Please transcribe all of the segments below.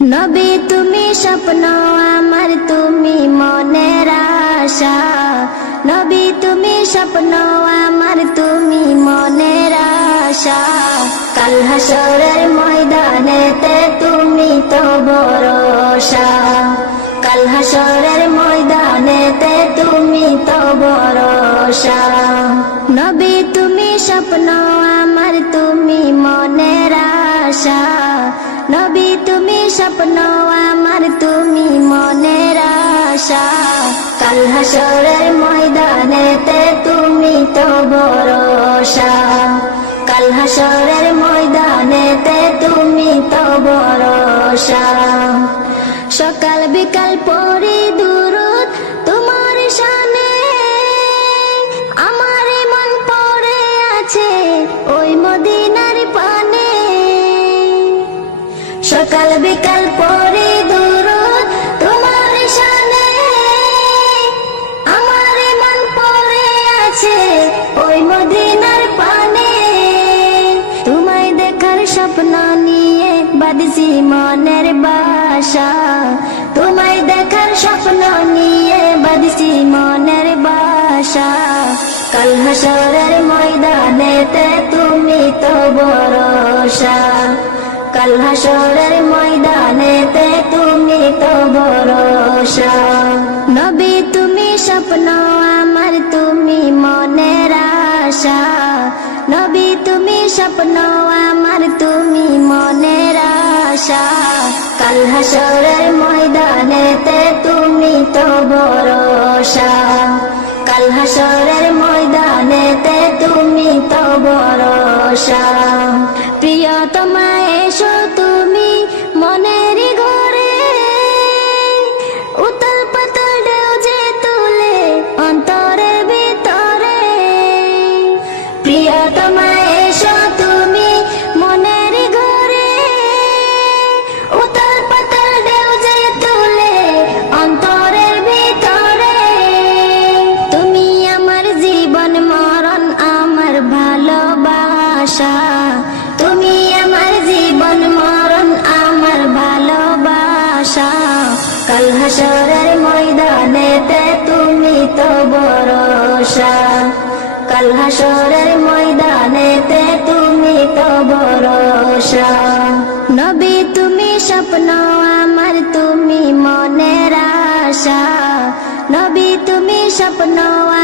নবী তুমি স্বপ্ন আমার, তুমি মনের আশা। নবী তুমি স্বপ্ন আমার, তুমি মনের আশা। কাল হাসরের ময়দানেতে তুমি তো ভরসা। কাল হাসরের ময়দানেতে তুমি তো ভরসা। নবী তুমি স্বপ্ন আমার, তুমি মনের আশা। নবী তুমি স্বপ্ন আমার, তুমি মনের আশা। কাল হাসরের ময়দানেতে তুমি তো ভরসা। কাল হাসরের ময়দানেতে তুমি তো ভরসা। সকাল বিকাল পড়ি দুরূদ তোমার শানে, আমার মন পড়ে আছে ওই মদিনার পানে। সকাল বিকাল পড়ি দুরূদ তোমার শানে, আমার মন পড়ে আছে ওই মদিনার পানে। তোমায় দেখার স্বপ্ন নিয়ে বাঁধছি মনের বাসা। তোমায় দেখার স্বপ্ন নিয়ে বাঁধছি মনের বাসা। কাল হাসরের ময়দানেতে তুমি তো ভরসা। কাল হাসরের ময়দানেতে তুমি তো ভরসা। নবী তুমি স্বপ্ন আমার, তুমি মনের আশা। নবী তুমি স্বপ্ন আমার, তুমি মনের আশা। কাল হাসরের ময়দানেতে তুমি তো ভরসা। কাল হাসরের ময়দানেতে তুমি তো ভরসা। প্রিয়তমা এসো তুমি মনের ঘরে, উতাল পাতাল ঢেউ যে তুলে অন্তরের ভিতরে। প্রিয়তমা এসো তুমি মনের ঘরে, উতাল পাতাল ঢেউ যে তুলে অন্তরের ভিতরে। তুমি আমার জীবন মরণ, আমার ভালোবাসা। তুমি আমার জীবন মরণ, আমার ভালোবাসা। কাল হাসরের ময়দানেতে তুমি তো ভরসা। কাল হাসরের ময়দানেতে তুমি তো ভরসা। নবী তুমি স্বপ্ন আমার, তুমি মনের আশা। নবী তুমি স্বপ্ন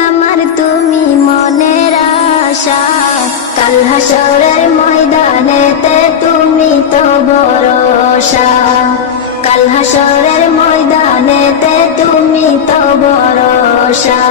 আমার, তুমি মনের আশা। কাল হাসরের ময়দানেতে তুমি তো ভরসা। কাল হাসরের ময়দানেতে তুমি তো ভরসা।